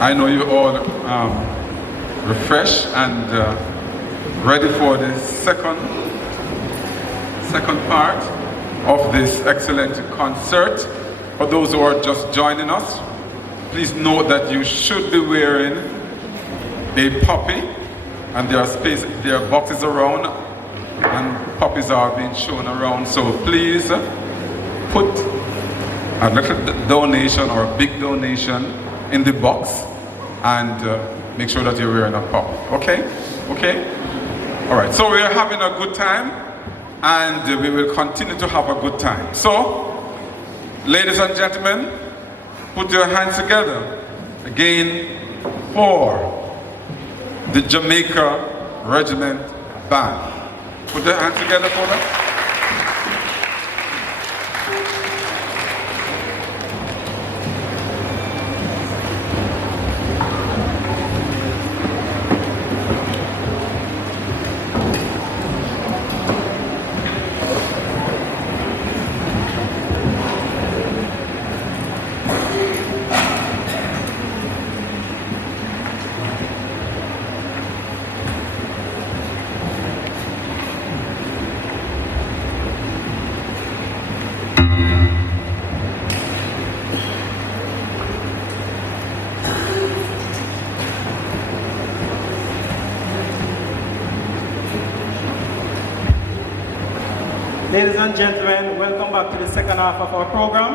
I know you all refreshed and ready for the second part of this excellent concert. For those who are just joining us, please note that you should be wearing a puppy, and there are boxes around and puppies are being shown around, so please put a little donation or a big donation in the box and make sure that you're wearing a pup. Okay? All right, so we're having a good time and we will continue to have a good time. So, ladies and gentlemen, put your hands together again for the Jamaica Regiment Band. Put your hands together for them. Ladies and gentlemen, welcome back to the second half of our program.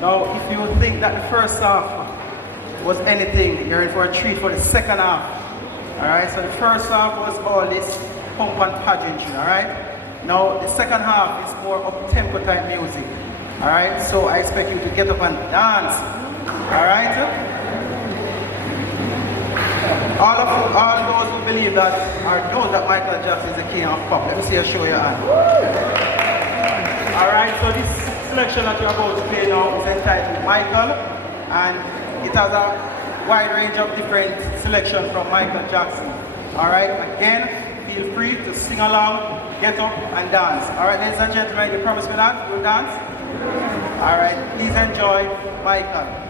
Now, if you think that the first half was anything, you're in for a treat for the second half. Alright, so the first half was all this pump and pageantry, alright? Now, the second half is more up-tempo type music. Alright, so I expect you to get up and dance. Alright? All those who believe that are those that Michael Jackson is the king of pop. Let me see you show your hand. Alright, so this selection that you're about to play now is entitled Michael, and it has a wide range of different selections from Michael Jackson. Alright, again, feel free to sing along, get up and dance. Alright, ladies and gentlemen, you promise me that? You'll dance? Alright, please enjoy Michael.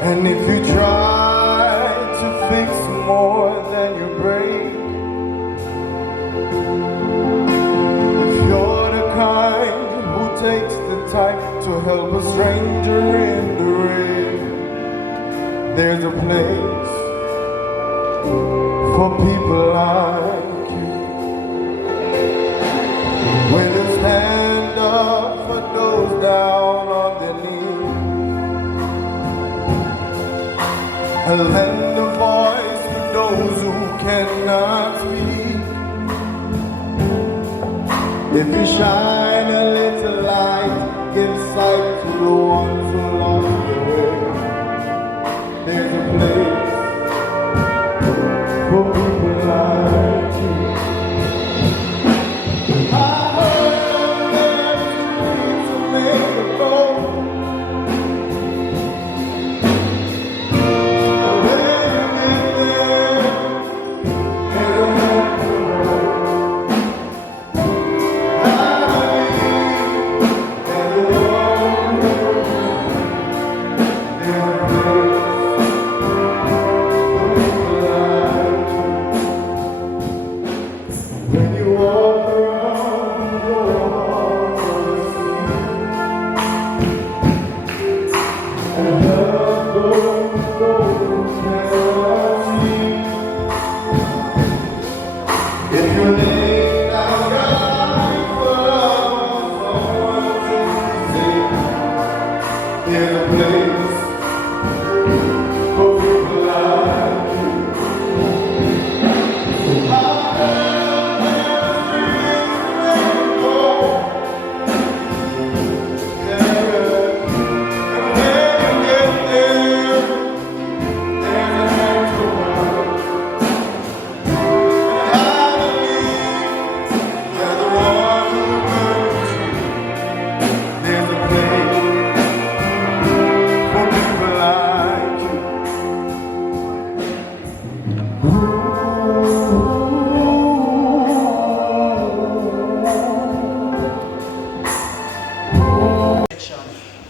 And if you try to fix more than you break, if you're the kind who takes the time to help a stranger in the rain, there's a place for people like you. When you stand up for those down on their knees, and lend a voice to those who cannot speak. If you shine a little light, give sight to the ones who lost their way, there's a place for people like you. I heard there's streets to make a goal.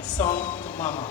Song to Mama.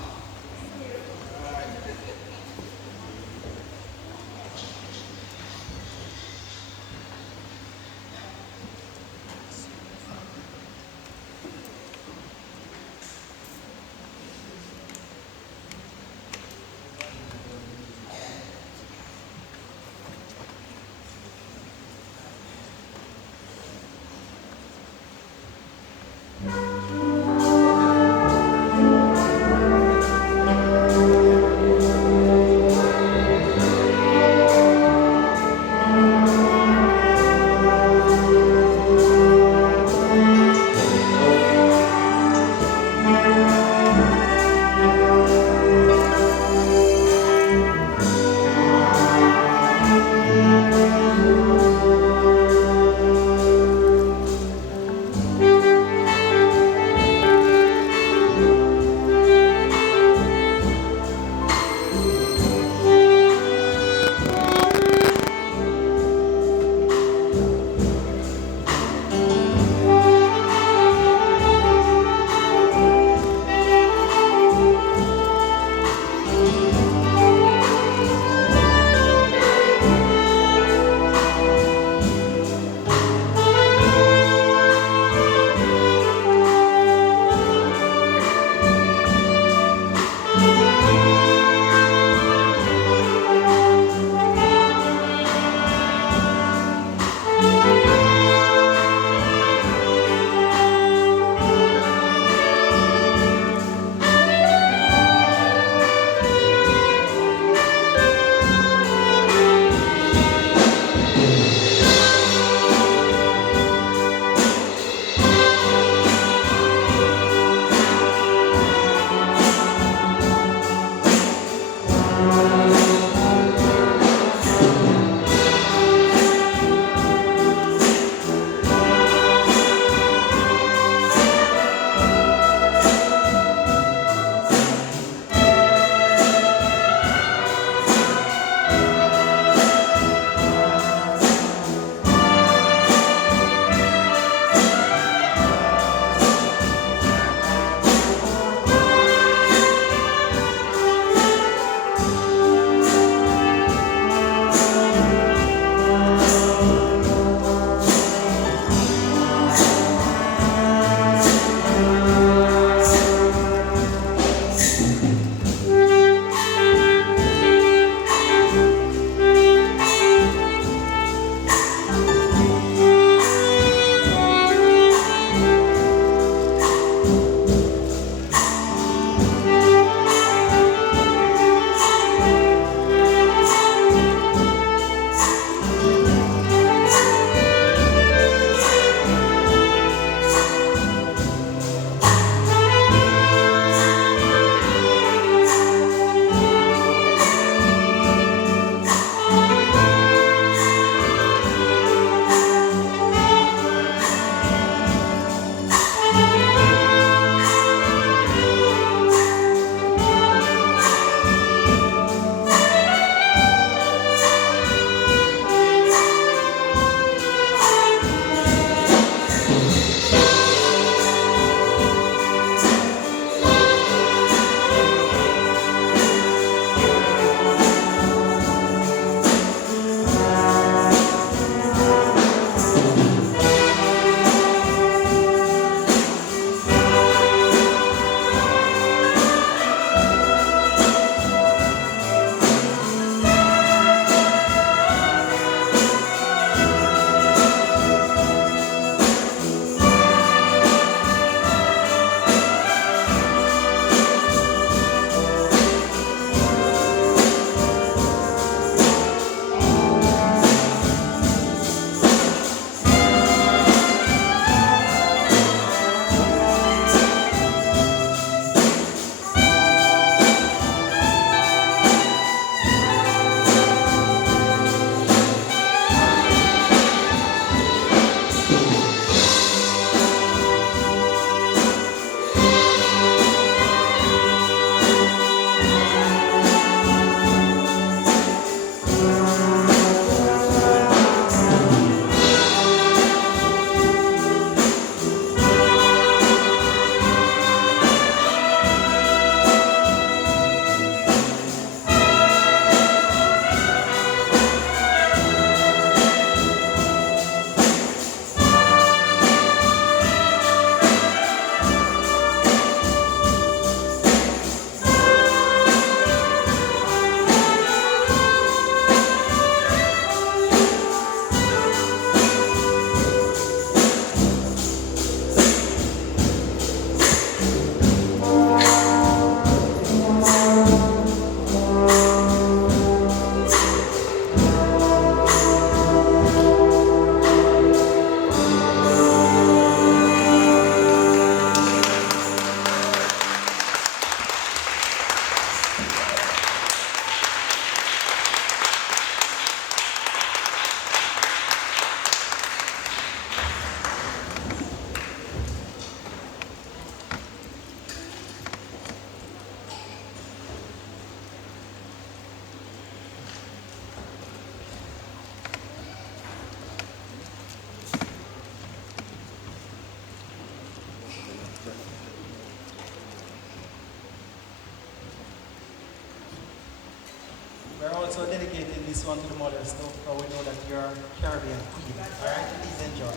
we're also dedicating this one to the mothers, so we know that you're Caribbean queen. All right, please enjoy.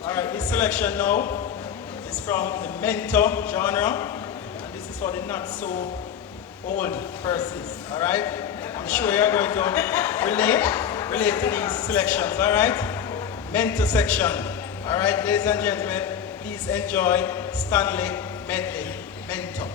Alright, this selection now is from the mentor genre, and this is for the not so old persons, alright? I'm sure you're going to relate to these selections, alright? Mentor section, alright, ladies and gentlemen, please enjoy Stanley Medley, Mentor.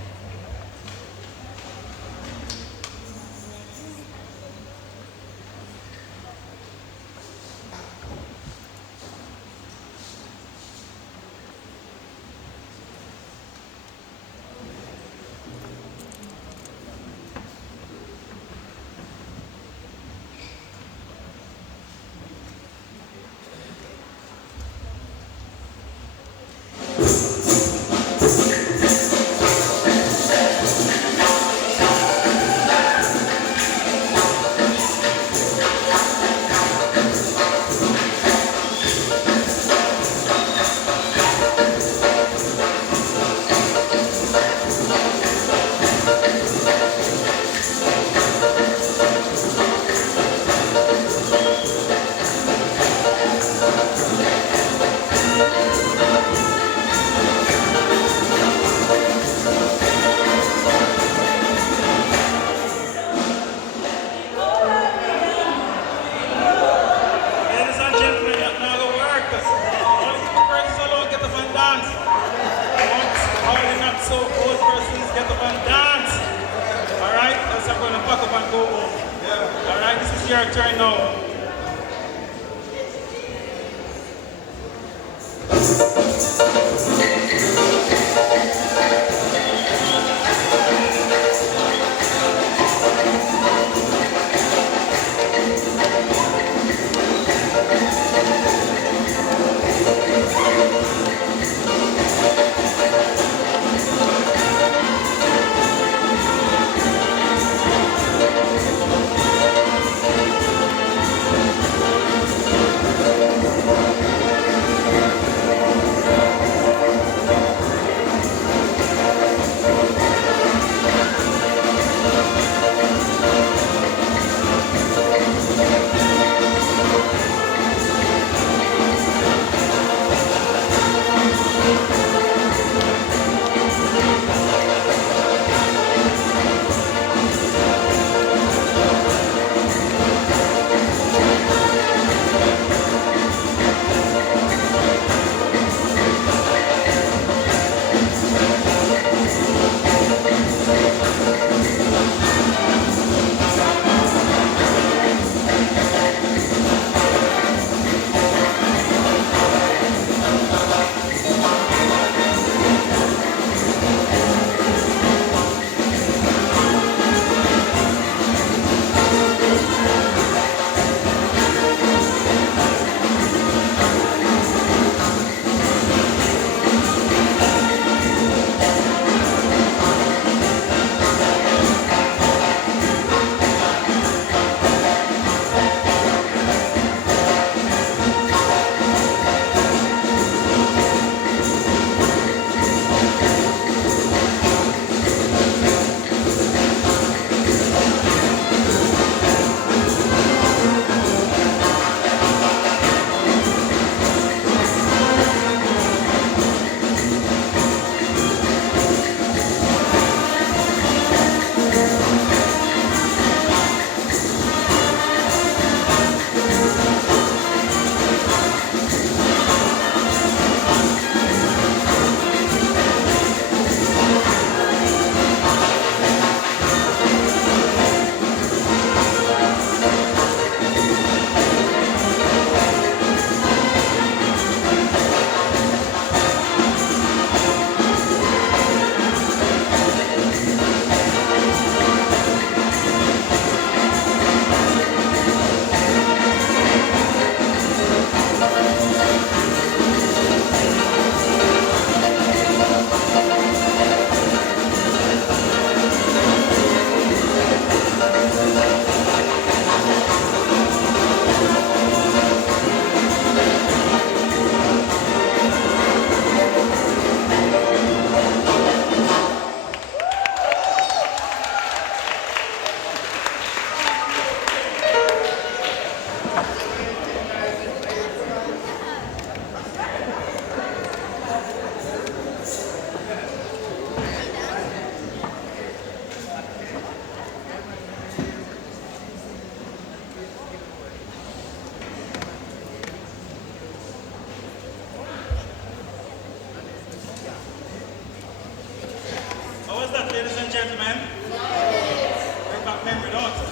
gentlemen? Bring back memory, don't you?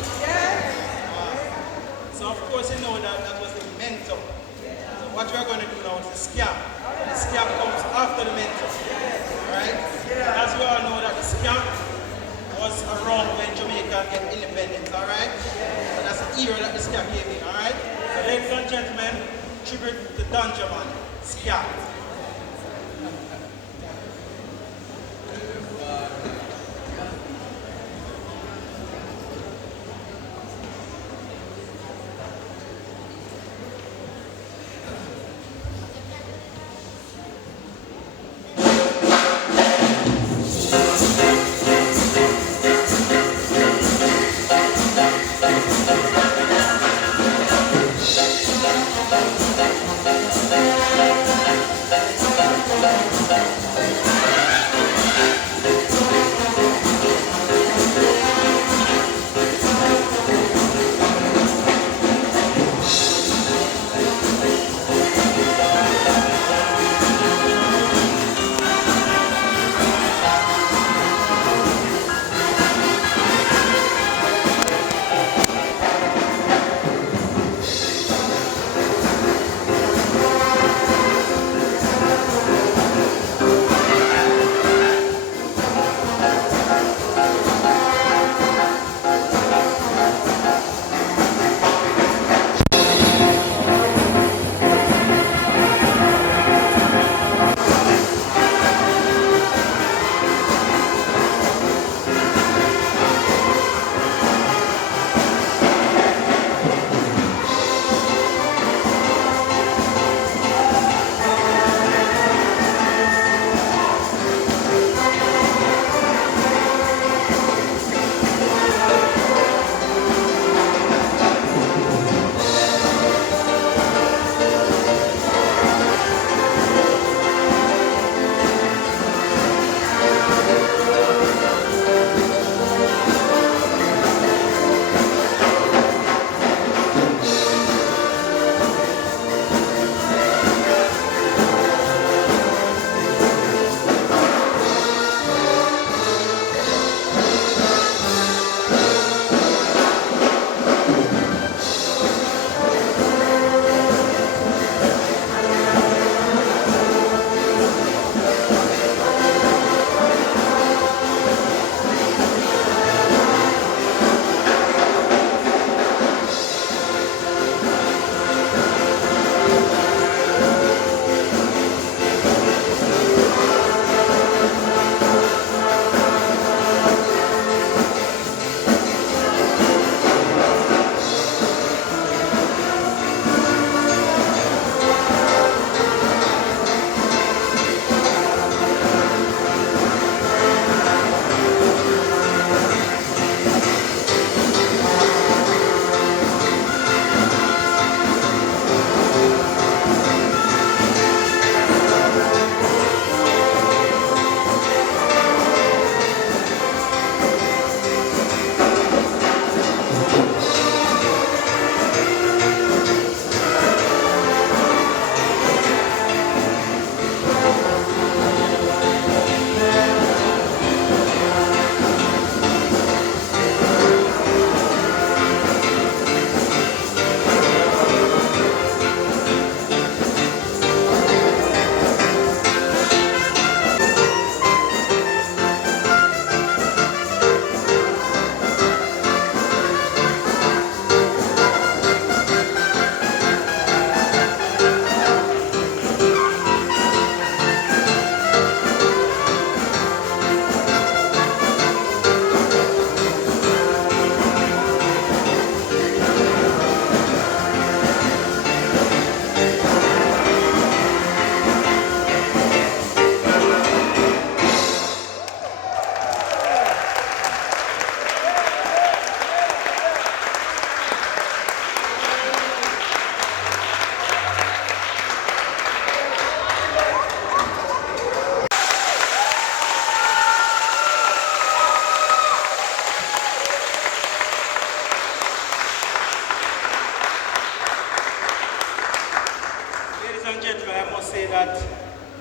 So of course you know that that was the mentor. So what we are going to do now is the scam. The scam comes after the mentor. Alright? As we all know that the scam was around when Jamaica get independence, alright? So that's the era that the scam came in, alright? So ladies and gentlemen, tribute to Dungeon Man, scam.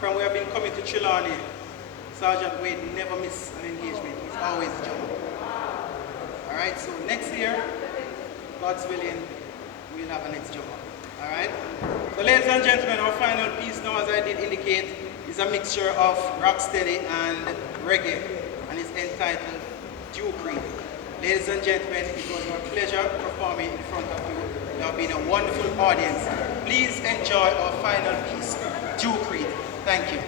from we have been coming to Trelawney, Sergeant Wade never miss an engagement. He's always jumping. Alright, so next year, God's willing, we'll have a next job. Alright? So ladies and gentlemen, our final piece now, as I did indicate, is a mixture of rocksteady and reggae, and it's entitled Duke Reed. Ladies and gentlemen, it was our pleasure performing in front of you. You have been a wonderful audience. Please enjoy our final piece, Duke Reed. Thank you.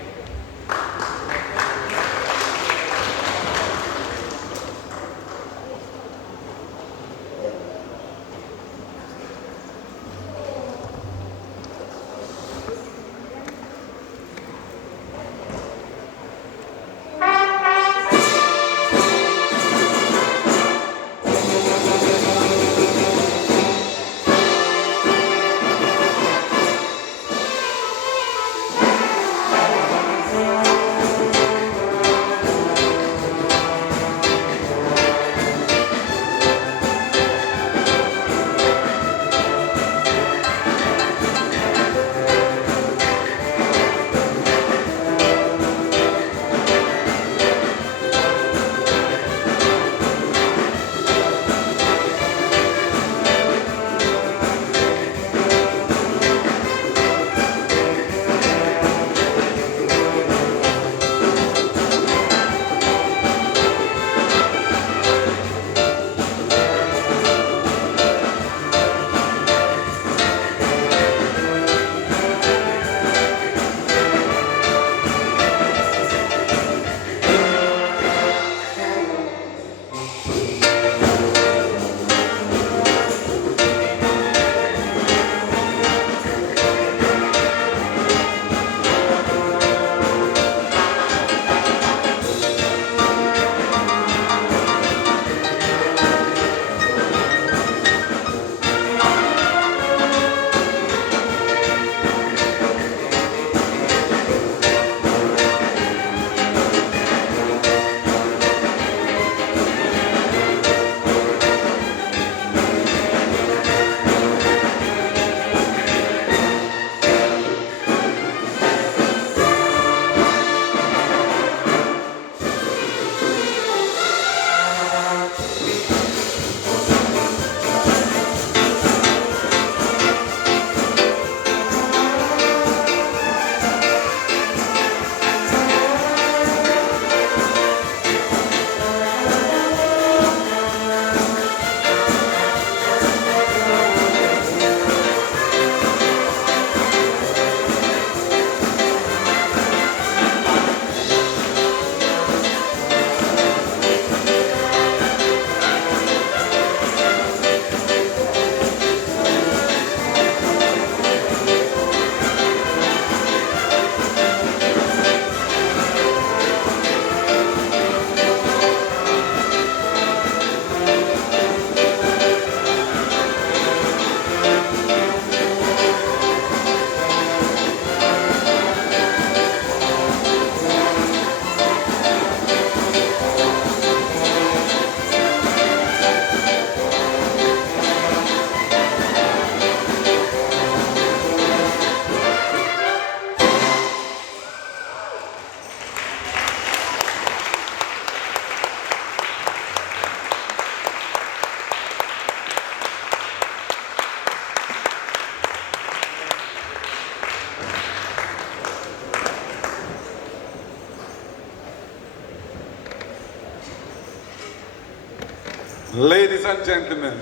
Ladies and gentlemen,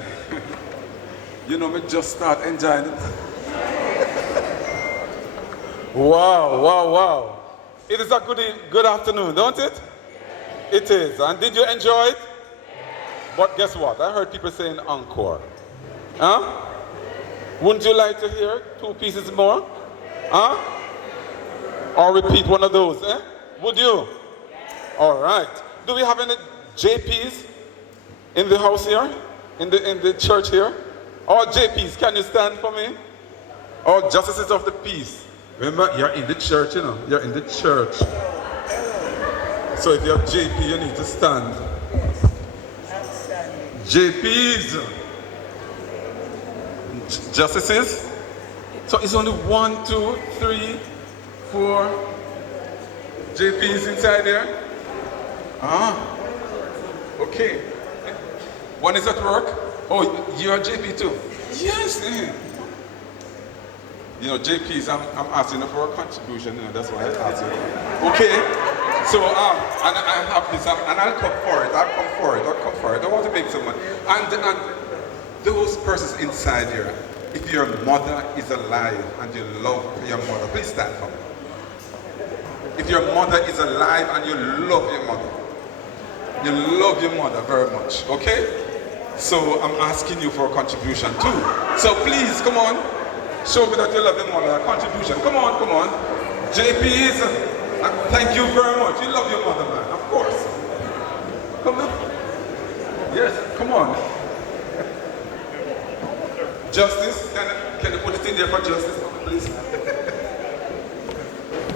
you know me just start enjoying it. Wow, wow, wow. It is a good afternoon, don't it? It is. And did you enjoy it? But guess what? I heard people saying encore. Huh? Wouldn't you like to hear 2 pieces more? Huh? Or repeat one of those, eh? Would you? All right. Do we have any JPs in the house here? In the church here? Or JPs, can you stand for me? Or justices of the peace? Remember, you're in the church, you know. You're in the church. So if you have JP, you need to stand. JPs. Justices. So it's only 1, 2, 3, 4 JPs inside there. Ah. Okay. One is at work. Oh, you're a JP too? Yes. You know, JPs, I'm asking for a contribution, you know, that's why I asked you. Okay, so, and I have this, and I'll come for it, I'll come for it, I want to make some money. And those persons inside here, if your mother is alive and you love your mother, please stand up. If your mother is alive and you love your mother very much, okay? So I'm asking you for a contribution too. So please, come on. Show me that you love your mother, a contribution. Come on, come on. JPs, thank you very much. You love your mother, man, of course. Come on. Yes, come on. Justice, can you put it in there for justice, please?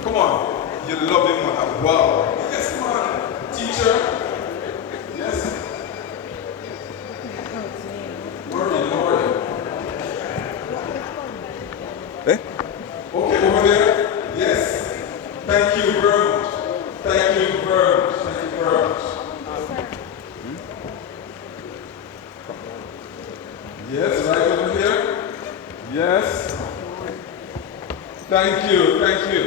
Come on. You love your mother. Wow. Yes, man. Teacher. Yes. Lord. Eh? Okay, over there? Yes. Thank you very much. Thank you very much. Thank you very much. Yes, right over here. Yes. Thank you. Thank you.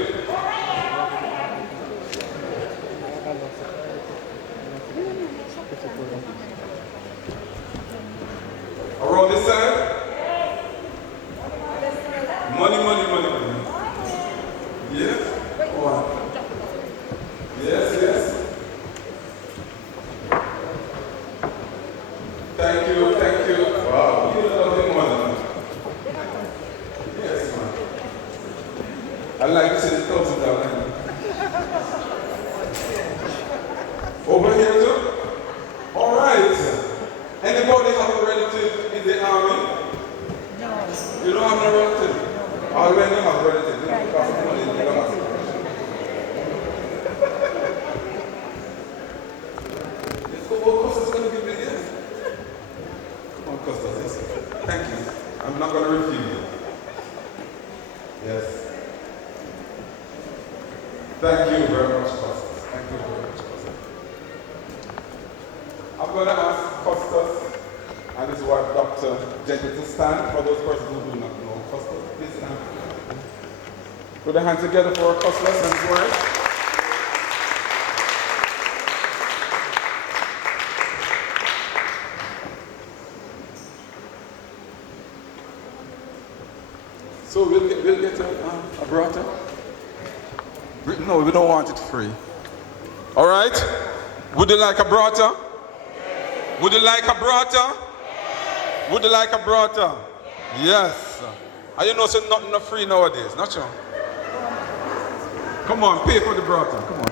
Around this side? Money, money, money, money. Yes? Go on. Yes, yes. Thank you, thank you. Wow, you love your mother. Yes, man. I like to see the $1,000. Over here too? All right. Anybody have a relative in the army? No. You don't have no relative? Or when you have a relative, you don't pass money, you don't ask a question. Let's go, what Custos is going to give me this? Come on, Custos. Thank you. I'm not going to refuse you. Yes. Thank you very much, Custos. Thank you very much, Custos. I'm going to ask Custos and his wife, Dr. Gentles, to stand for those persons who do not know Custos. Please stand. Put the hands together for Custos and his wife. So we'll get a brata? No, we don't want it free. All right? Would you like a brata? Would you like a brata? Would you like a brata? Yes. And you know, so nothing no free nowadays, not sure? Come on, pay for the brata. Come on.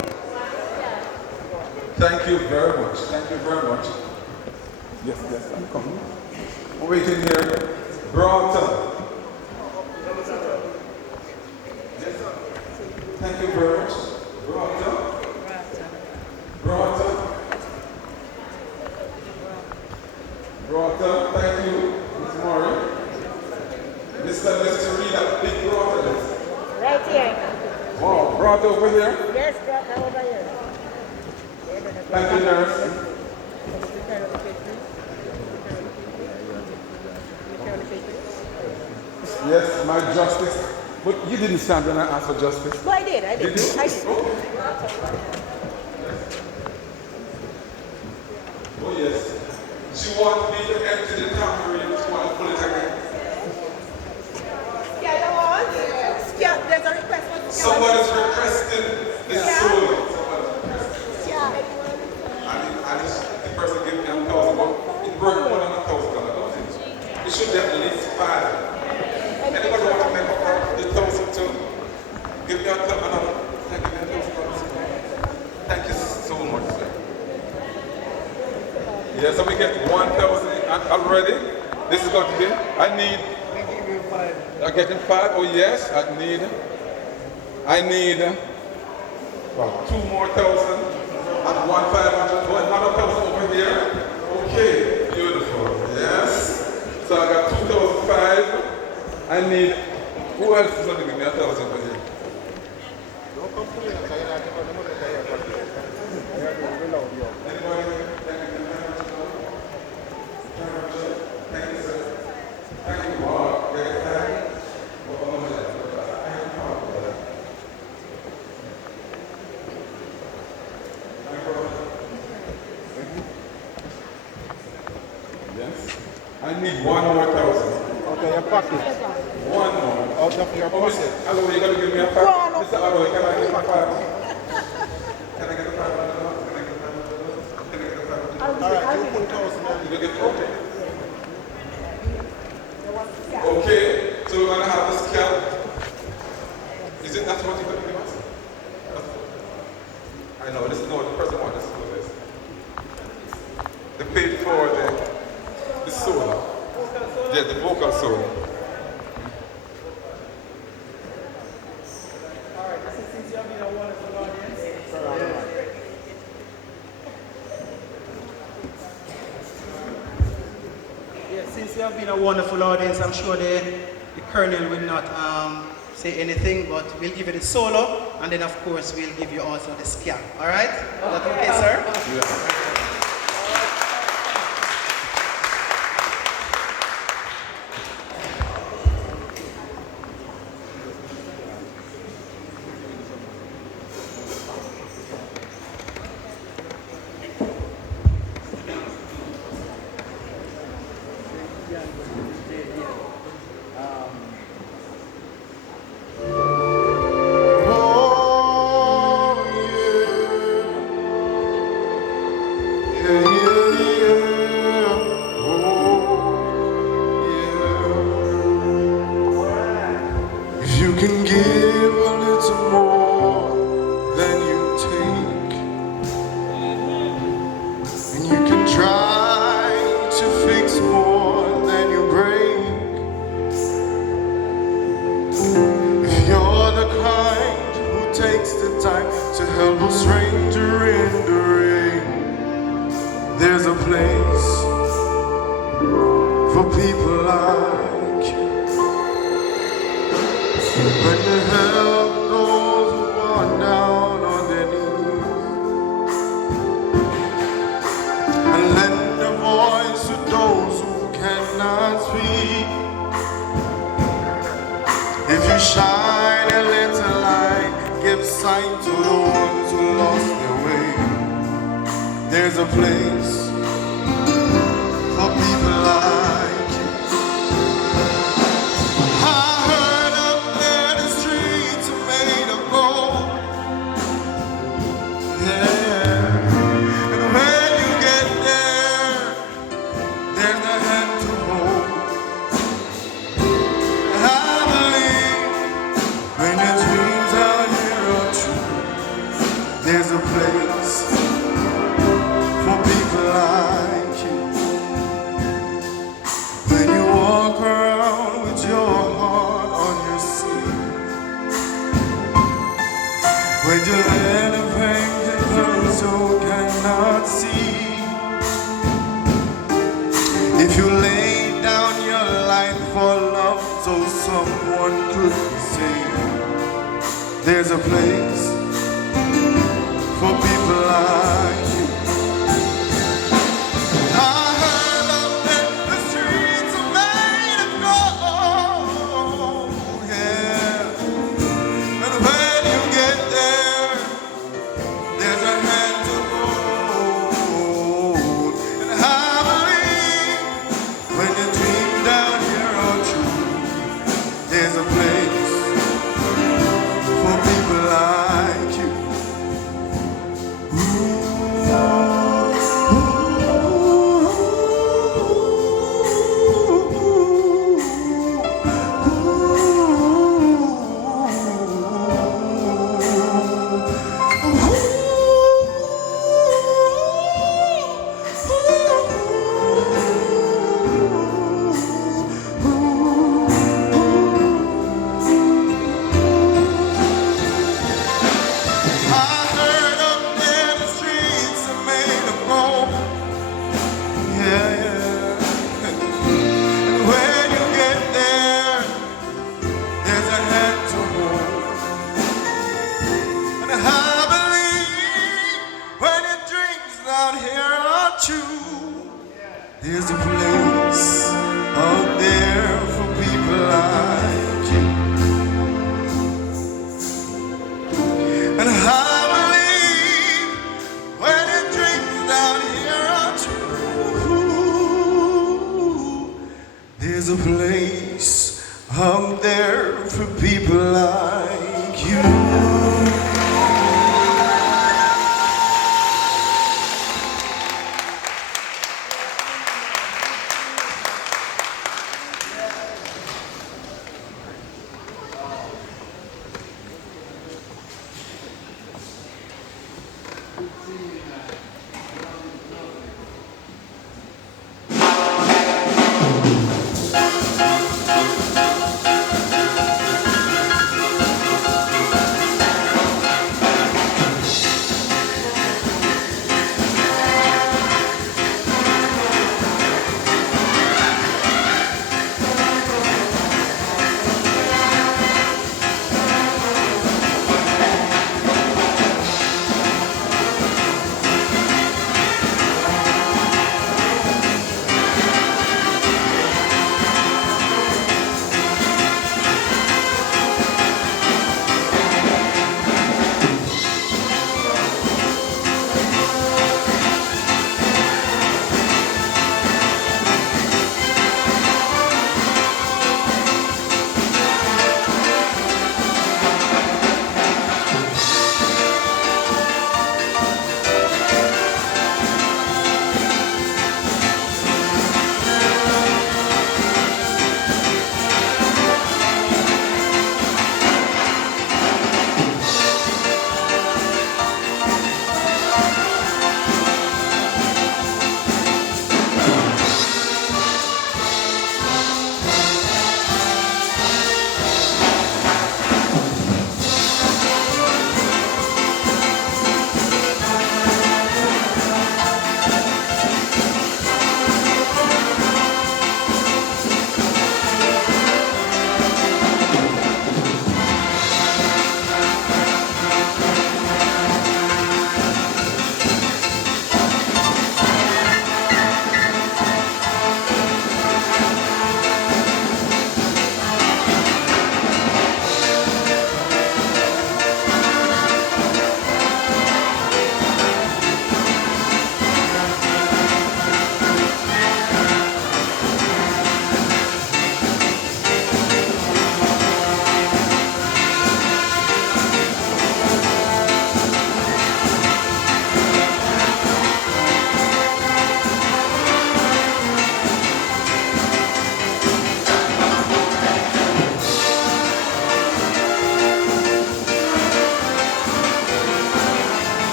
Thank you very much. Thank you very much. Yes, yes, I'm coming. I'm waiting here. Brata. Thank you very much. Brata. Brata. Brata, thank you, Ms. Murray. Mr. Mr. Read that big brata list. Right here. Wow, brata over here? Yes, brata over here. Thank you, nurse. Yes, my justice. But you didn't stand when I asked for justice. No, I did. Did you? I did. Oh, yes. She wants Yeah, so we get 1,000 already. This is going to be, I need, I'm getting 5, oh yes, I need well, 2 more thousand and 1,500, another 1,000 over here. Okay, beautiful, yes. So I got 2,005. I need, who else is going to give me 1,000 over here? I need 1 more thousand. Okay, your pocket. 1 more. Out of your Oh, pocket. hello, you gotta give me a 5? Mr. Alloy, can I get a 5? Can I get a 5? Alright, you put 1,000. You get okay. Okay, so we're gonna have this scalp. Is it that's what you're gonna give us? I know, this is no, the person wants this. They paid for the solo. Yeah, the vocal solo. Alright, this is since you have been a wonderful audience. Yes, since you have been a wonderful audience, I'm sure the Colonel will not say anything, but we'll give you the solo, and then of course we'll give you also the scale. Alright? Is that okay, sir? Yeah. You can give a little more than you take, and you can try to fix more than you break. If you're the kind who takes the time to help a stranger in the rain, there's a place for people like you. When you help those who are down on their knees, and lend a voice to those who cannot speak. If you shine a little light, give sight to the ones who lost their way, there's a place for people like you. There's a place for people like you. When you walk around with your heart on your sleeve, when you let a pain those who cannot see. If you lay down your life for love so someone could be saved, there's a place for people like you. I heard up that the streets are made of gold, yeah. And when you get there, there's a hand to hold. And I believe when your dreams down here are true, there's a place for people like you. is a place out there for people like you.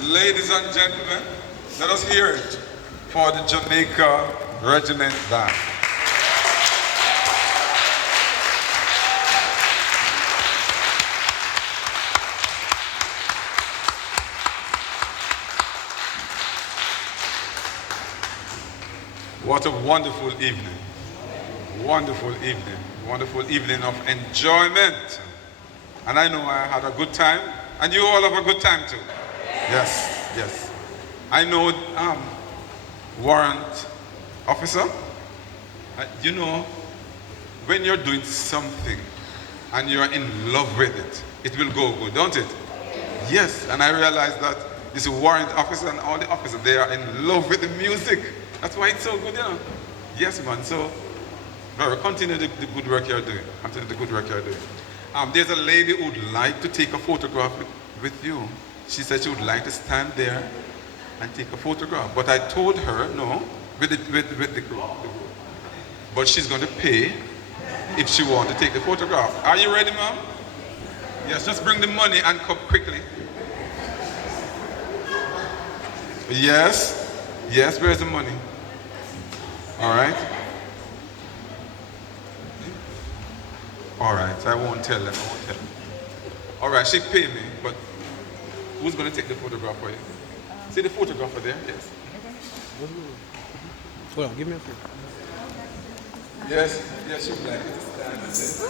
Ladies and gentlemen, let us hear it for the Jamaica Regiment Band. What a wonderful evening. Wonderful evening. Wonderful evening of enjoyment. And I know I had a good time, and you all have a good time too. Yes, yes. I know warrant officer, you know, when you're doing something and you're in love with it, it will go good, don't it? Yes, and I realized that this warrant officer and all the officers, they are in love with the music. That's why it's so good, you know. Yes, man, so Very, continue the good work you're doing. Continue the good work you're doing. There's a lady who would like to take a photograph with you. She said she would like to stand there and take a photograph. But I told her, no, with the group. But she's going to pay if she wants to take the photograph. Are you ready, ma'am? Yes, just bring the money and come quickly. Yes, yes, where's the money? All right. All right, I won't tell them, I won't tell them. All right, she pay me, but who's going to take the photograph for you? See the photographer there? Yes. Hold on, give me a few. Yes, yes, she would like you to stand and say.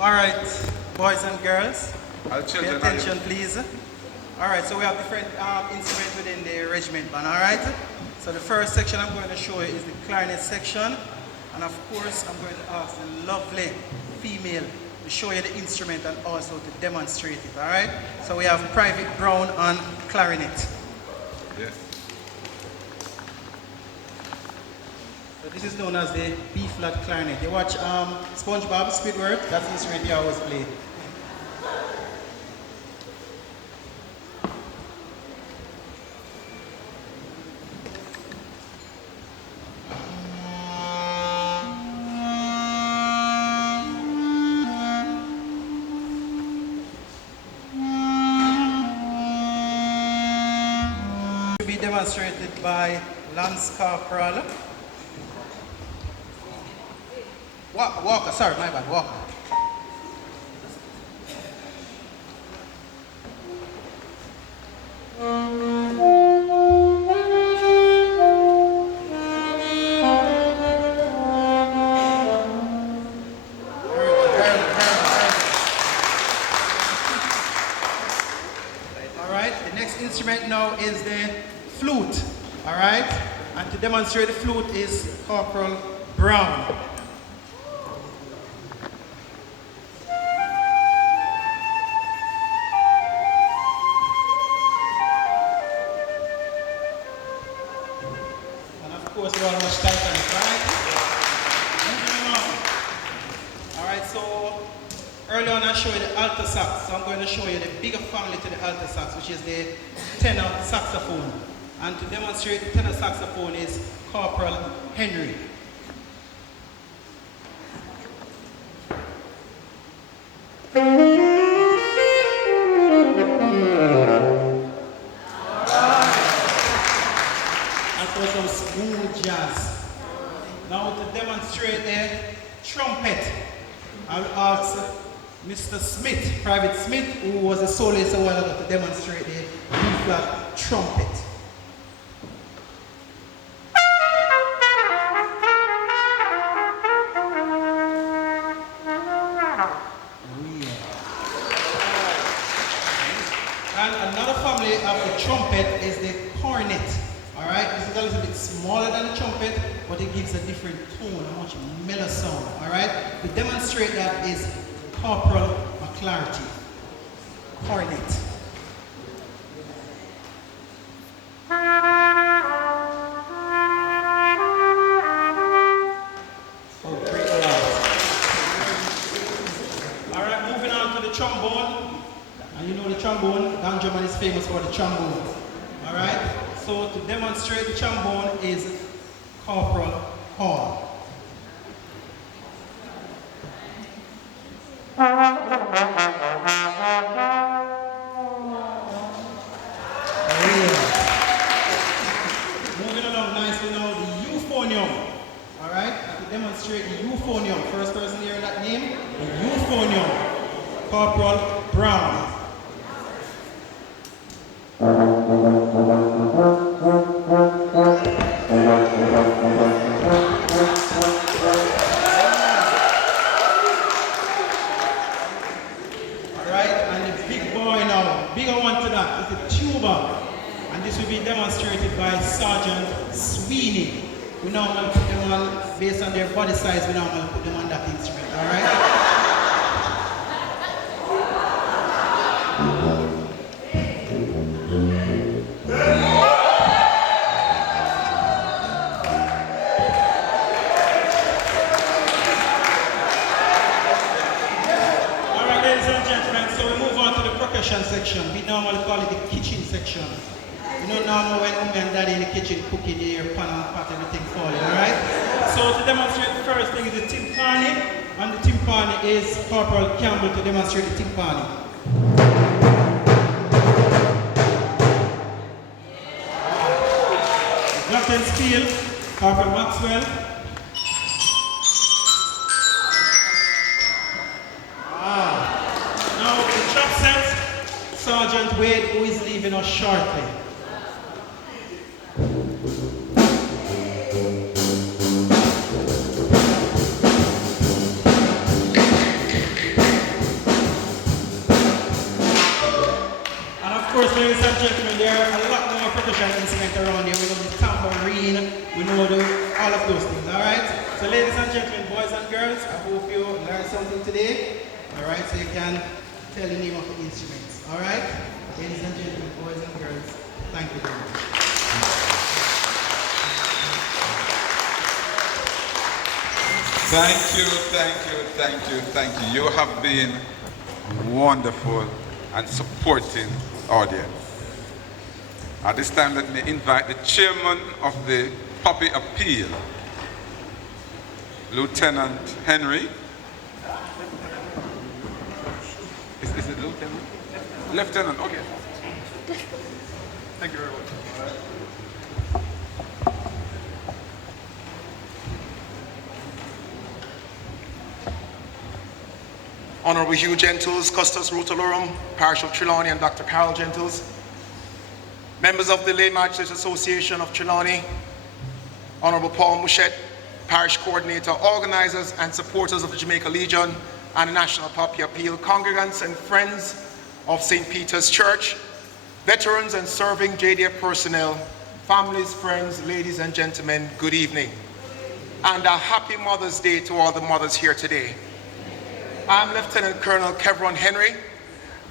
All right, boys and girls, I'll pay children. attention, please. All right, so we have different instruments within the regiment band, all right? So the first section I'm going to show you is the clarinet section. And of course, I'm going to ask the lovely female to show you the instrument and also to demonstrate it, all right? So we have Private Brown on clarinet. Yes. So this is known as the B-flat clarinet. You watch SpongeBob, Squidward, that's the instrument you always play. Demonstrated by Lance Corporal. Walker, sorry, my bad, Walker. All right, the next instrument now is the flute, all right? And to demonstrate the flute is Corporal Brown. And of course, we all much tight on it, right? Moving along. All right, so earlier on I showed you the alto sax, so I'm going to show you the bigger family to the alto sax, which is the tenor saxophone. And to demonstrate the tenor saxophone is Corporal Henry. And for some smooth jazz. Now to demonstrate the trumpet, I'll ask Mr. Smith, Private Smith, who was a soloist a while ago, to demonstrate the B-flat trumpet. And another family of the trumpet is the cornet. All right, this is a little bit smaller than the trumpet, but it gives a different tone, a much mellow sound. All right, to demonstrate that is Corporal McClarty, cornet. Oh, great loud. All right, moving on to the trombone. And you know the trombone, Dan Drummond is famous for the trombone. All right, so to demonstrate the trombone is Corporal Hall. Moving along nicely now, the euphonium. All right, to demonstrate the euphonium. First person hearing that name, the euphonium. Corporal Brown. Demonstrated by Sergeant Sweeney. We normally put them on, based on their body size, we normally put them on that instrument, all right? percussion section. We normally call it the kitchen section. You know, normally when mommy and daddy in the kitchen cooking, they hear pan and pot, everything falling, alright? So to demonstrate, the first thing is the timpani, and the timpani is Corporal Campbell to demonstrate the timpani. Glockenspiel, Corporal Maxwell. Now the trap set, Sergeant Wade, who is leaving us shortly. And of course, ladies and gentlemen, there are a lot more percussion instruments around here. We know the tambourine, we know all of those things, alright? So ladies and gentlemen, boys and girls, I hope you learned something today. Alright, so you can tell the name of the instruments. Alright? Ladies and gentlemen, boys and girls, thank you very much. Thank you, thank you, thank you, thank you. You have been wonderful and supporting audience. At this time, let me invite the chairman of the Puppy Appeal, Lieutenant Henry. Is it Lieutenant? Lieutenant, okay. Thank you very much. Honorable Hugh Gentles, Custos Rotolorum, Parish of Trelawney, and Dr. Carol Gentles, members of the Lay Magistrates Association of Trelawney, Honorable Paul Mouchette, Parish Coordinator, organizers and supporters of the Jamaica Legion and the National Puppy Appeal, congregants and friends of St. Peter's Church, veterans and serving JDF personnel, families, friends, ladies and gentlemen, good evening. And a happy Mother's Day to all the mothers here today. I'm Lieutenant Colonel Kevron Henry,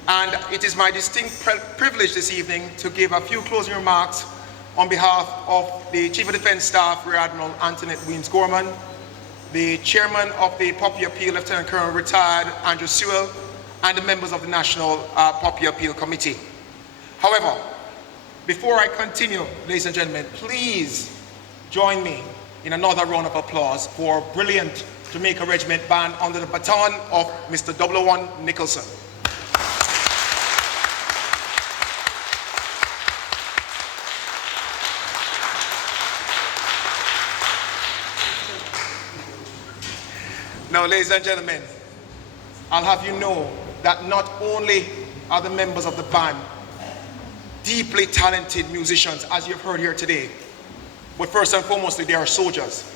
and it is my distinct privilege this evening to give a few closing remarks on behalf of the Chief of Defense Staff, Rear Admiral Antoinette Weems-Gorman, the Chairman of the Puppy Appeal, Lieutenant Colonel Retired Andrew Sewell, and the members of the National Puppy Appeal Committee. However, before I continue, ladies and gentlemen, please join me in another round of applause for brilliant Jamaica Regiment Band under the baton of Mr. 001 Nicholson. Now, ladies and gentlemen, I'll have you know that not only are the members of the band deeply talented musicians, as you've heard here today, but first and foremost, they are soldiers.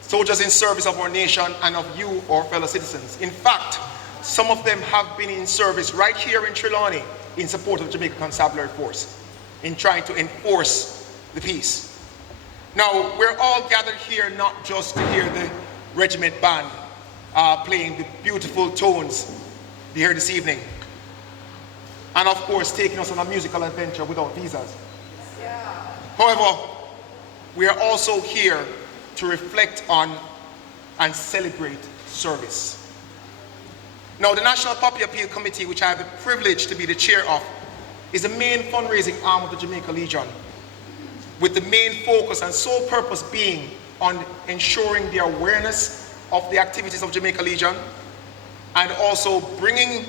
Soldiers in service of our nation and of you, our fellow citizens. In fact, some of them have been in service right here in Trelawney in support of Jamaica Constabulary Force in trying to enforce the peace. Now, we're all gathered here not just to hear the regiment band playing the beautiful tones here this evening, and of course taking us on a musical adventure without visas. However, we are also here to reflect on and celebrate service. Now, the National Puppy Appeal Committee, which I have the privilege to be the chair of, is the main fundraising arm of the Jamaica Legion, with the main focus and sole purpose being on ensuring the awareness of the activities of Jamaica Legion and also bringing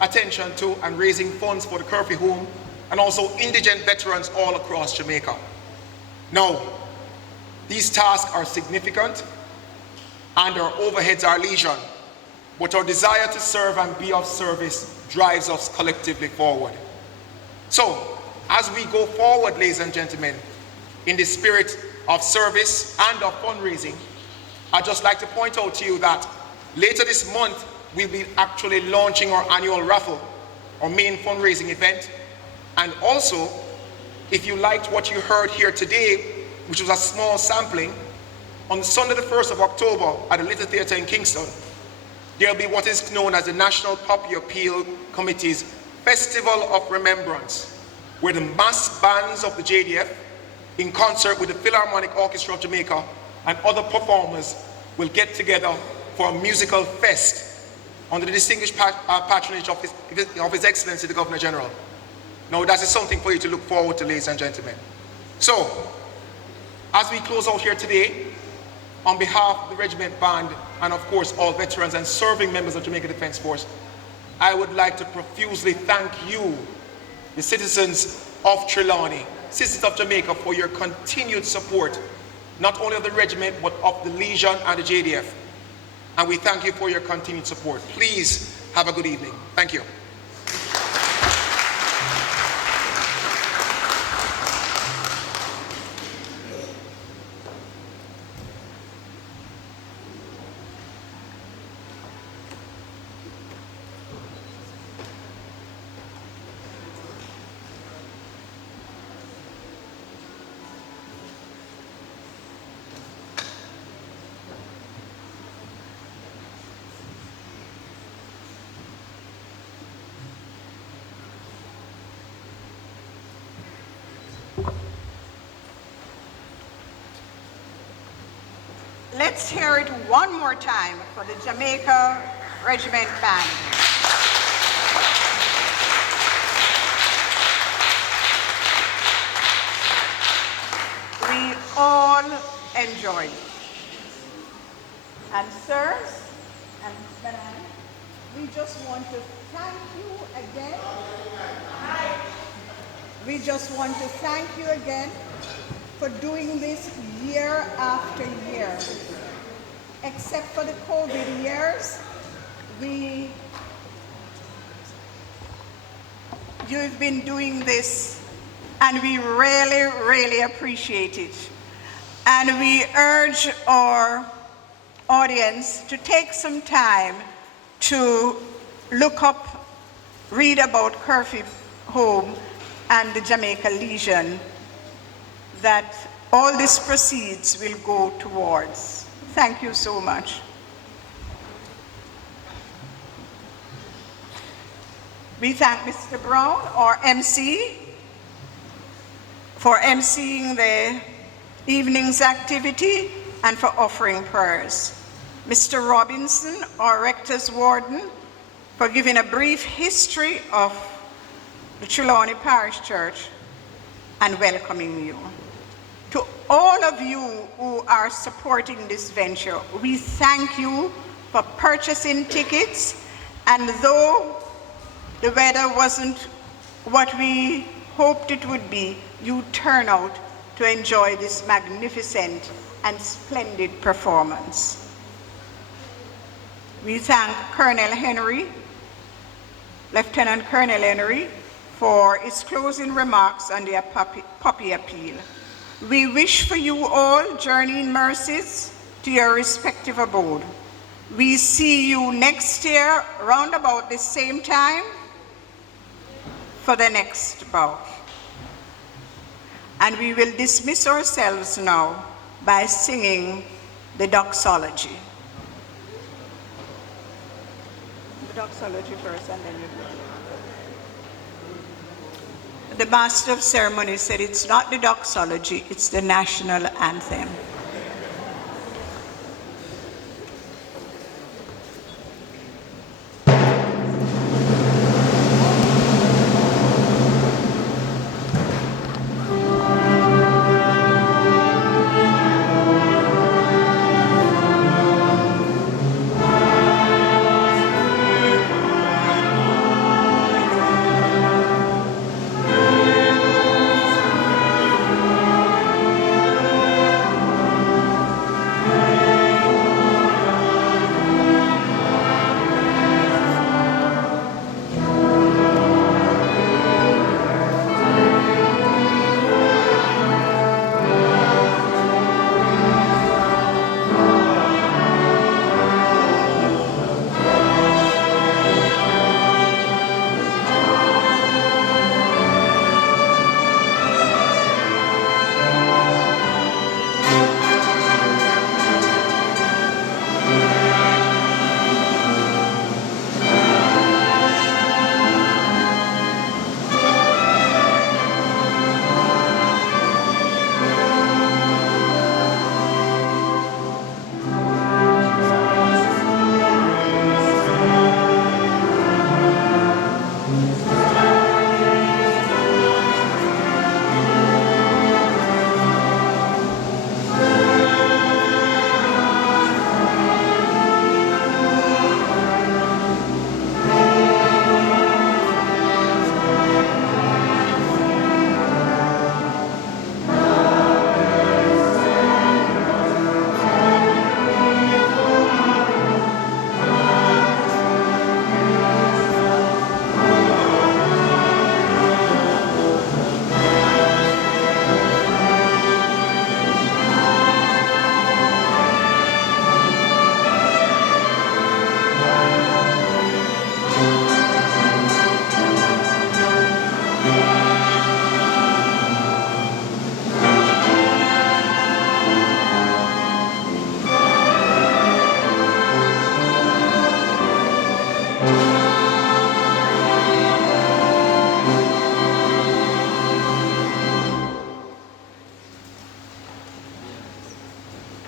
attention to and raising funds for the Curfew Home and also indigent veterans all across Jamaica. Now, these tasks are significant and our overheads are legion, but our desire to serve and be of service drives us collectively forward. So, as we go forward, ladies and gentlemen, in the spirit of service and of fundraising, I'd just like to point out to you that later this month, we'll be actually launching our annual raffle, our main fundraising event. And also, if you liked what you heard here today, which was a small sampling, on Sunday the 1st of October at the Little Theatre in Kingston, there'll be what is known as the National Puppy Appeal Committee's Festival of Remembrance, where the mass bands of the JDF, in concert with the Philharmonic Orchestra of Jamaica and other performers, will get together for a musical fest under the distinguished patronage of His Excellency the Governor General. Now that is something for you to look forward to, ladies and gentlemen. So, as we close out here today, on behalf of the Regiment Band and of course all veterans and serving members of Jamaica Defence Force, I would like to profusely thank you, the citizens of Trelawney, citizens of Jamaica, for your continued support, not only of the regiment, but of the Legion and the JDF. And we thank you for your continued support. Please have a good evening. Thank you. Let's hear it one more time for the Jamaica Regiment Band. We all enjoyed. And sirs and madam, we just want to thank you again. We just want to thank you again for doing this year after year. Except for the COVID years, you've been doing this, and we really, really appreciate it. And we urge our audience to take some time to look up, read about Curfew Home and the Jamaica Legion, that all these proceeds will go towards. Thank you so much. We thank Mr. Brown, our MC, for emceeing the evening's activity and for offering prayers. Mr. Robinson, our Rector's Warden, for giving a brief history of the Trelawney Parish Church and welcoming you. To all of you who are supporting this venture, we thank you for purchasing tickets, and though the weather wasn't what we hoped it would be, you turn out to enjoy this magnificent and splendid performance. We thank Colonel Henry, Lieutenant Colonel Henry, for his closing remarks on the puppy appeal. We wish for you all journeying mercies to your respective abode. We see you next year round about the same time for the next bout. And we will dismiss ourselves now by singing the doxology. The doxology first, and then you go. The Master of Ceremonies said it's not the doxology, it's the national anthem.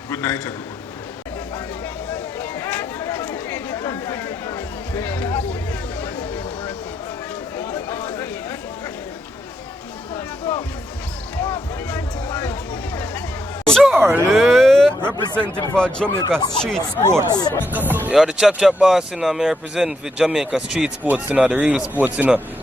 Good night, everyone. Charlie, representing for Jamaica Street Sports. Yeah, the Chap boss, I represent for Jamaica Street Sports, the real sports,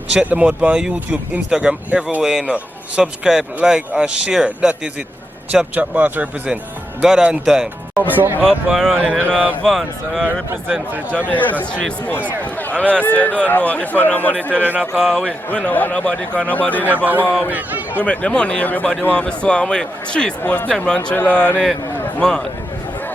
Check them out on YouTube, Instagram, everywhere, Subscribe, like, and share. That is it. Chap boss represent. God on time. Up and running in advance, I represent for Jamaica Street Sports. I mean, I say, I don't know if I no money telling a car away. We don't want nobody, because nobody never want away. We make the money, everybody want to swam away. Street Sports, them run Trelawney, man.